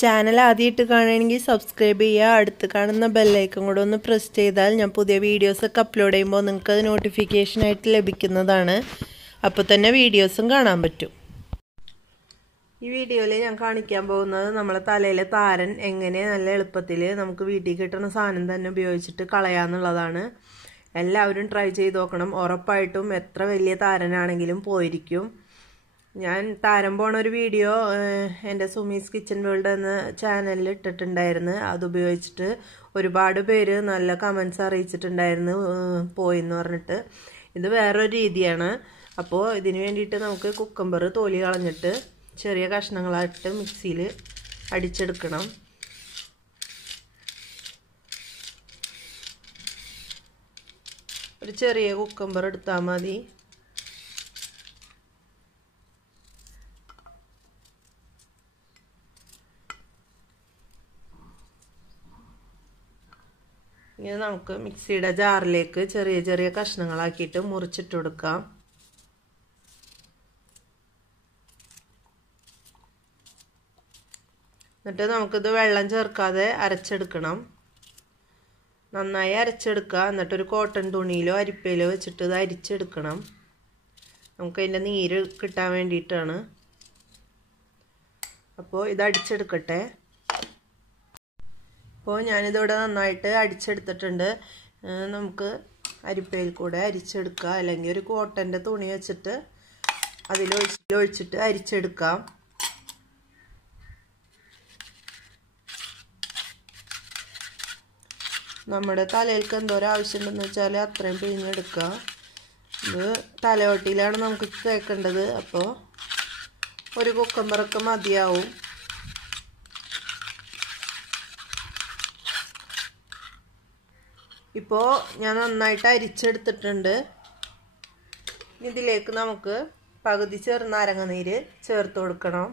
Channel ആദ്യമായിട്ട് കാണുകയാണെങ്കിൽ subscribe ചെയ്യുക. അടുത്ത് കാണുന്ന ബെല്ലൈക്കൺ കൂടെ ഒന്ന് പ്രസ് ചെയ്താൽ ഞാൻ പുതിയ വീഡിയോസൊക്കെ അപ്ലോഡ് ചെയ്യുമ്പോൾ നിങ്ങൾക്ക് അത് നോട്ടിഫിക്കേഷനായിട്ട് ലഭിക്കുന്നതാണ്. അപ്പോൾ തന്നെ വീഡിയോസും കാണാൻ പറ്റും. ഈ വീഡിയോയിൽ ഞാൻ കാണിക്കാൻ പോകുന്നത് നമ്മളെ തലയിലെ താരൻ എങ്ങനെ നല്ല എളുപ്പത്തിൽ നമുക്ക് വീട്ടിൽ കിട്ടുന്ന സാധനം തന്നെ ഉപയോഗിച്ചിട്ട് കളയാന്നുള്ളതാണ് എല്ലാവരും ട്രൈ ചെയ്ത് നോക്കണം. ഉറപ്പായിട്ടും എത്ര വലിയ താരനാണെങ്കിലും പോയിരിക്കും. ഞാൻ താരം പോണ ഒരു വീഡിയോ എന്റെ സുമീസ് കിച്ചൺ വേൾഡ് എന്ന ചാനലിൽ ഇട്ടിട്ടുണ്ടായിരുന്നു. അതുപയോഗിച്ചിട്ട് ഒരുപാട് പേര് നല്ല കമൻസ് അറിയിച്ചിട്ടുണ്ടായിരുന്നു പോയി പറഞ്ഞിട്ട്. ഇത് വേറൊരു രീതിയാണ്. അപ്പോൾ ഇതിന് വേണ്ടിയിട്ട് നമുക്ക് കുക്കമ്പർ തോലി കളഞ്ഞിട്ട് ചെറിയ കഷ്ണങ്ങളായിട്ട് മിക്സിയിൽ അടിച്ചെടുക്കണം. ഒരു ചെറിയ കുക്കമ്പർ എടുത്താൽ മതി. ഇനി നമുക്ക് മിക്സിയുടെ ജാറിലേക്ക് ചെറിയ ചെറിയ കഷ്ണങ്ങളാക്കിയിട്ട് മുറിച്ചിട്ട് കൊടുക്കാം. എന്നിട്ട് നമുക്കിത് വെള്ളം ചേർക്കാതെ അരച്ചെടുക്കണം. നന്നായി അരച്ചെടുക്കുക. എന്നിട്ടൊരു കോട്ടൺ തുണിയിലോ അരിപ്പയിലോ വെച്ചിട്ട് ഇത് അരിച്ചെടുക്കണം. നമുക്കതിന്റെ നീര് കിട്ടാൻ വേണ്ടിയിട്ടാണ്. അപ്പോൾ ഇത് അടിച്ചെടുക്കട്ടെ. അപ്പോൾ ഞാനിതിവിടെ നന്നായിട്ട് അടിച്ചെടുത്തിട്ടുണ്ട്. നമുക്ക് അരിപ്പയിൽ കൂടെ അരിച്ചെടുക്കുക അല്ലെങ്കിൽ ഒരു കോട്ടന്റെ തുണി വെച്ചിട്ട് അതിലൊഴിച്ച് ഒഴിച്ചിട്ട് അരിച്ചെടുക്കാം. നമ്മുടെ തലയിൽക്ക് എന്തോരം ആവശ്യമുണ്ടെന്ന് വെച്ചാൽ അത്രയും പിഴിഞ്ഞെടുക്കുക ഇത് തലയോട്ടിയിലാണ് നമുക്ക് തേക്കേണ്ടത്. അപ്പോൾ ഒരു കുക്കമ്പറൊക്കെ മതിയാവും. ഇപ്പോൾ ഞാൻ നന്നായിട്ട് അരിച്ചെടുത്തിട്ടുണ്ട്. ഇതിലേക്ക് നമുക്ക് പകുതി ചെറുനാരങ്ങ നീര് ചേർത്ത് കൊടുക്കണം.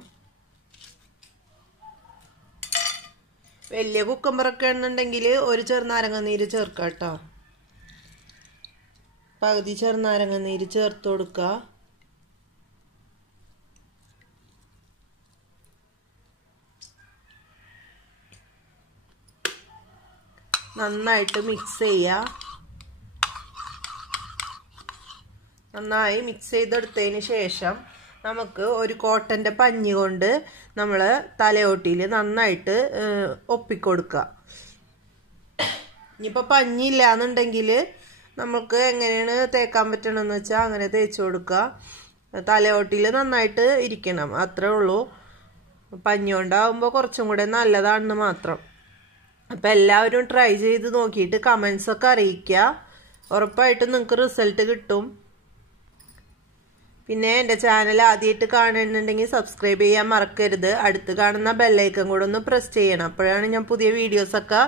വലിയ കുക്കമ്പറൊക്കെ ആണെന്നുണ്ടെങ്കിൽ ഒരു ചെറുനാരങ്ങ നീര് ചേർക്കാം കേട്ടോ പകുതി ചെറുനാരങ്ങ നീര് ചേർത്ത് കൊടുക്കുക നന്നായിട്ട് മിക്സ് ചെയ്യുക നന്നായി മിക്സ് ചെയ്തെടുത്തതിന് ശേഷം നമുക്ക് ഒരു കോട്ടന്റെ പഞ്ഞി കൊണ്ട് നമ്മൾ തലയോട്ടിയിൽ നന്നായിട്ട് ഒപ്പിക്കൊടുക്കുക ഇനിയിപ്പോൾ പഞ്ഞി എന്നുണ്ടെങ്കിൽ നമുക്ക് എങ്ങനെയാണ് തേക്കാൻ പറ്റണമെന്ന് വെച്ചാൽ അങ്ങനെ തേച്ച് കൊടുക്കുക തലയോട്ടിയിൽ നന്നായിട്ട് ഇരിക്കണം. അത്രേ ഉള്ളൂ. പഞ്ഞി കൊണ്ടാകുമ്പോൾ കുറച്ചും കൂടെ നല്ലതാണെന്ന് മാത്രം. അപ്പം എല്ലാവരും ട്രൈ ചെയ്ത് നോക്കിയിട്ട് കമൻസ് ഒക്കെ അറിയിക്കുക. ഉറപ്പായിട്ടും നിങ്ങൾക്ക് റിസൾട്ട് കിട്ടും. പിന്നെ എന്റെ ചാനൽ ആദ്യമായിട്ട് കാണുന്നുണ്ടെങ്കിൽ സബ്സ്ക്രൈബ് ചെയ്യാൻ മറക്കരുത്. അടുത്ത് കാണുന്ന ബെല്ലൈക്കൺ കൂടെ ഒന്ന് പ്രസ് ചെയ്യണം. അപ്പോഴാണ് ഞാൻ പുതിയ വീഡിയോസൊക്കെ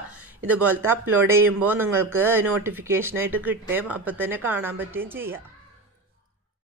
ഇതുപോലത്തെ അപ്ലോഡ് ചെയ്യുമ്പോൾ നിങ്ങൾക്ക് നോട്ടിഫിക്കേഷനായിട്ട് കിട്ടുകയും അപ്പം തന്നെ കാണാൻ പറ്റുകയും ചെയ്യാം